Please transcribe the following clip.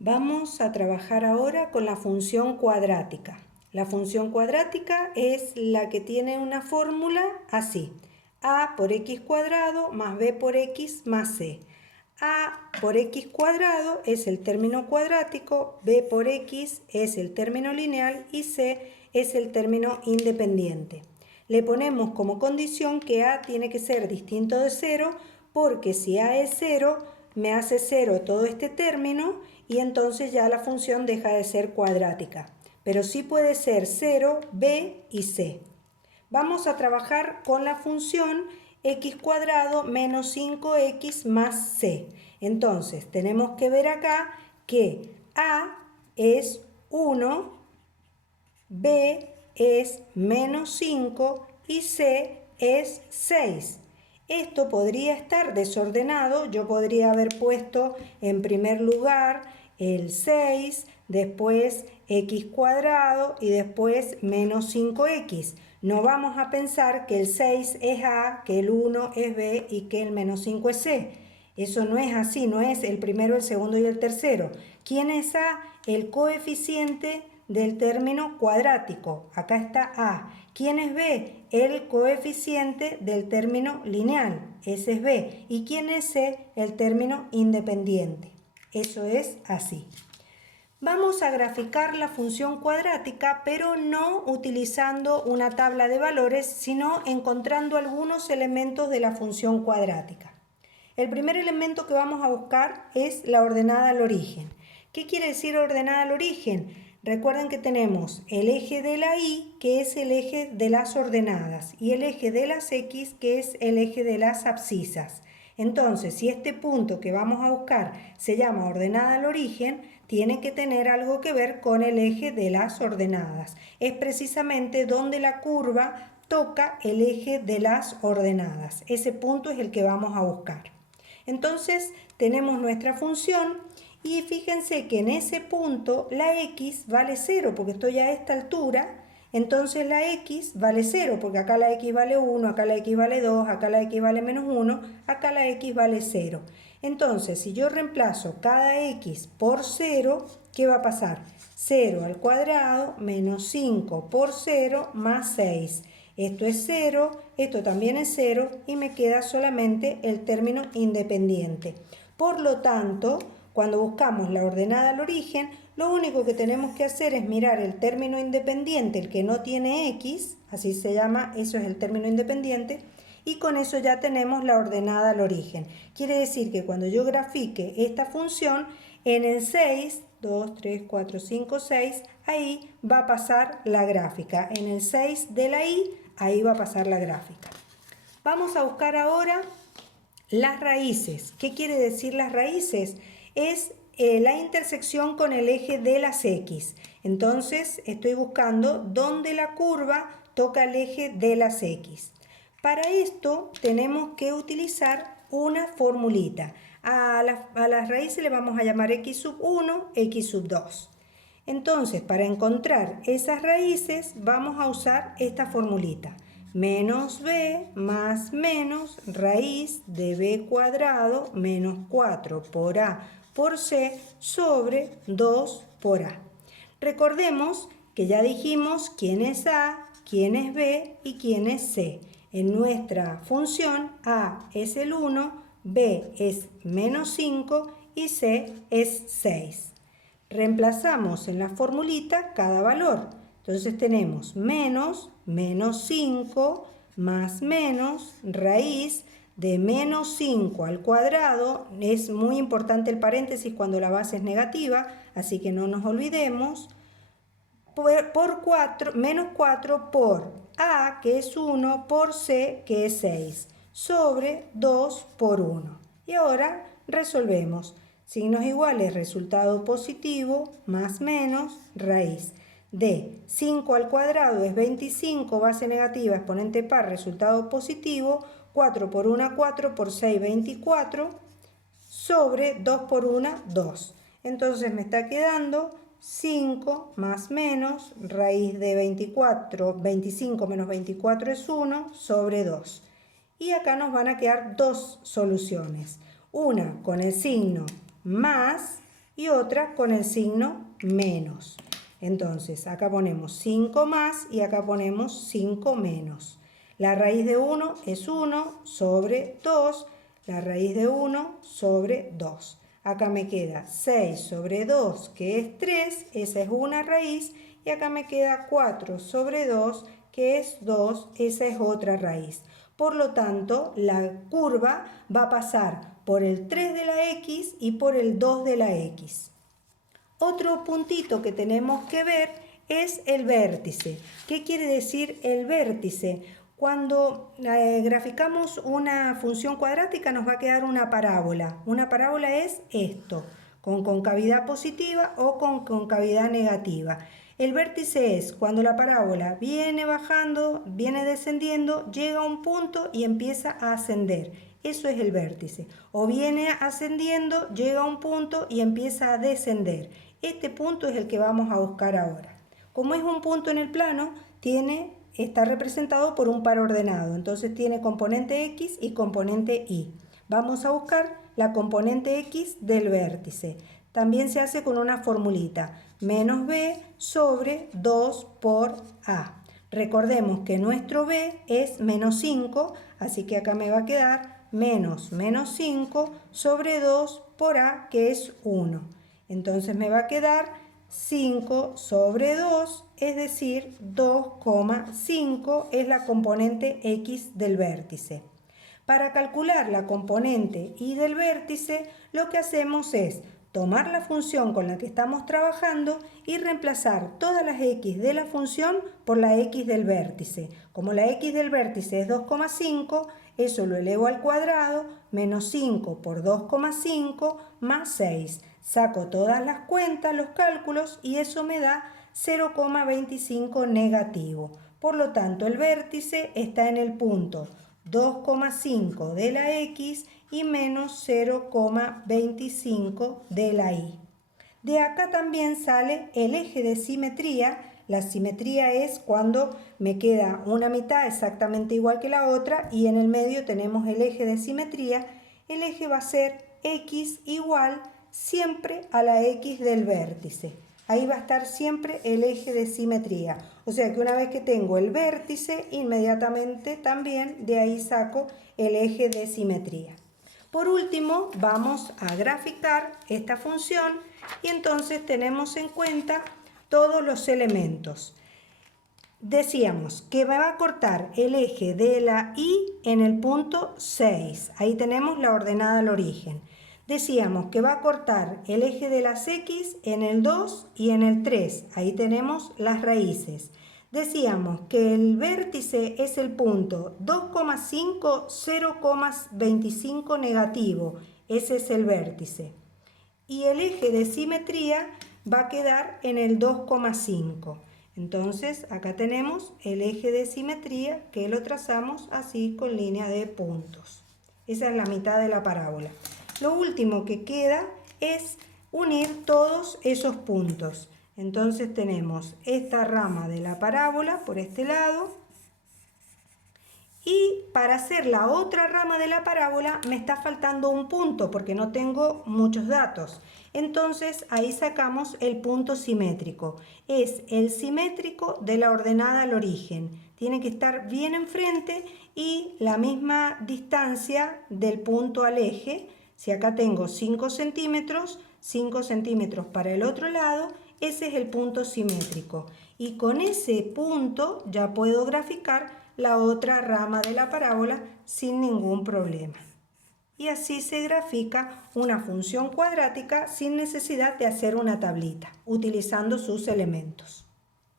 Vamos a trabajar ahora con la función cuadrática. La función cuadrática es la que tiene una fórmula así: a por x cuadrado más b por x más c. A por x cuadrado es el término cuadrático, b por x es el término lineal y c es el término independiente. Le ponemos como condición que a tiene que ser distinto de 0, porque si a es 0, me hace 0 todo este término y entonces ya la función deja de ser cuadrática. Pero sí puede ser 0, b y c. Vamos a trabajar con la función x cuadrado menos 5x más c. Entonces tenemos que ver acá que a es 1, b es menos 5 y c es 6. Esto podría estar desordenado. Yo podría haber puesto en primer lugar el 6, después x cuadrado y después menos 5x. No vamos a pensar que el 6 es a, que el 1 es b y que el menos 5 es c. Eso no es así, no es el primero, el segundo y el tercero. ¿Quién es a? El coeficiente del término cuadrático. Acá está a. ¿Quién es b? El coeficiente del término lineal. Ese es b. ¿Y quién es c? El término independiente. Eso es así. Vamos a graficar la función cuadrática, pero no utilizando una tabla de valores, sino encontrando algunos elementos de la función cuadrática. El primer elemento que vamos a buscar es la ordenada al origen. ¿Qué quiere decir ordenada al origen? Recuerden que tenemos el eje de la y, que es el eje de las ordenadas, y el eje de las x, que es el eje de las abscisas. Entonces, si este punto que vamos a buscar se llama ordenada al origen, tiene que tener algo que ver con el eje de las ordenadas. Es precisamente donde la curva toca el eje de las ordenadas. Ese punto es el que vamos a buscar. Entonces, tenemos nuestra función y fíjense que en ese punto la x vale 0, porque estoy a esta altura. Entonces la x vale 0, porque acá la x vale 1, acá la x vale 2, acá la x vale menos 1, acá la x vale 0. Entonces, si yo reemplazo cada x por 0, ¿qué va a pasar? 0 al cuadrado menos 5 por 0 más 6. Esto es 0, esto también es 0 y me queda solamente el término independiente. Por lo tanto, cuando buscamos la ordenada al origen, lo único que tenemos que hacer es mirar el término independiente, el que no tiene x, así se llama, eso es el término independiente, y con eso ya tenemos la ordenada al origen. Quiere decir que cuando yo grafique esta función, en el 6, 2, 3, 4, 5, 6, ahí va a pasar la gráfica. En el 6 de la y, ahí va a pasar la gráfica. Vamos a buscar ahora las raíces. ¿Qué quiere decir las raíces? Es la intersección con el eje de las x. Entonces estoy buscando dónde la curva toca el eje de las x. Para esto tenemos que utilizar una formulita. A las raíces le vamos a llamar x sub 1, x sub 2. Entonces, para encontrar esas raíces vamos a usar esta formulita. Menos b más menos raíz de b cuadrado menos 4 por a por c sobre 2 por a. Recordemos que ya dijimos quién es a, quién es b y quién es c. En nuestra función a es el 1, b es menos 5 y c es 6. Reemplazamos en la formulita cada valor. Entonces tenemos menos 5 más menos raíz de menos 5 al cuadrado. Es muy importante el paréntesis cuando la base es negativa, así que no nos olvidemos. Por 4, menos 4 por a, que es 1, por c, que es 6, sobre 2 por 1. Y ahora resolvemos. Signos iguales, resultado positivo, más menos, raíz de 5 al cuadrado es 25, base negativa, exponente par, resultado positivo, 4 por 1, 4, por 6, 24, sobre 2 por 1, 2. Entonces me está quedando 5 más menos, raíz de 24, 25 menos 24 es 1, sobre 2. Y acá nos van a quedar dos soluciones. Una con el signo más y otra con el signo menos. Entonces, acá ponemos 5 más y acá ponemos 5 menos. La raíz de 1 es 1 sobre 2, la raíz de 1 sobre 2. Acá me queda 6 sobre 2, que es 3, esa es una raíz, y acá me queda 4 sobre 2, que es 2, esa es otra raíz. Por lo tanto, la curva va a pasar por el 3 de la x y por el 2 de la x. Otro puntito que tenemos que ver es el vértice. ¿Qué quiere decir el vértice? Cuando graficamos una función cuadrática nos va a quedar una parábola. Una parábola es esto, con concavidad positiva o con concavidad negativa. El vértice es cuando la parábola viene bajando, viene descendiendo, llega a un punto y empieza a ascender. Eso es el vértice. O viene ascendiendo, llega a un punto y empieza a descender. Este punto es el que vamos a buscar ahora. Como es un punto en el plano, está representado por un par ordenado. Entonces tiene componente X y componente Y. Vamos a buscar la componente X del vértice. También se hace con una formulita. Menos B sobre 2 por A. Recordemos que nuestro B es menos 5, así que acá me va a quedar menos 5 sobre 2 por A, que es 1. Entonces me va a quedar 5 sobre 2, es decir, 2,5 es la componente X del vértice. Para calcular la componente Y del vértice, lo que hacemos es tomar la función con la que estamos trabajando y reemplazar todas las x de la función por la x del vértice. Como la x del vértice es 2,5, eso lo elevo al cuadrado, menos 5 por 2,5 más 6. Saco todas las cuentas, los cálculos, y eso me da 0,25 negativo. Por lo tanto, el vértice está en el punto 2,5 de la x y menos 0,25 de la y. De acá también sale el eje de simetría. La simetría es cuando me queda una mitad exactamente igual que la otra y en el medio tenemos el eje de simetría. El eje va a ser x igual siempre a la x del vértice. Ahí va a estar siempre el eje de simetría. O sea que una vez que tengo el vértice, inmediatamente también de ahí saco el eje de simetría. Por último, vamos a graficar esta función y entonces tenemos en cuenta todos los elementos. Decíamos que me va a cortar el eje de la y en el punto 6. Ahí tenemos la ordenada al origen. Decíamos que va a cortar el eje de las x en el 2 y en el 3. Ahí tenemos las raíces. Decíamos que el vértice es el punto 2,5, 0,25 negativo. Ese es el vértice. Y el eje de simetría va a quedar en el 2,5. Entonces, acá tenemos el eje de simetría que lo trazamos así con línea de puntos. Esa es la mitad de la parábola. Lo último que queda es unir todos esos puntos. Entonces tenemos esta rama de la parábola por este lado. Y para hacer la otra rama de la parábola me está faltando un punto porque no tengo muchos datos. Entonces ahí sacamos el punto simétrico. Es el simétrico de la ordenada al origen. Tiene que estar bien enfrente y la misma distancia del punto al eje. Si acá tengo 5 centímetros para el otro lado, ese es el punto simétrico. Y con ese punto ya puedo graficar la otra rama de la parábola sin ningún problema. Y así se grafica una función cuadrática sin necesidad de hacer una tablita, utilizando sus elementos.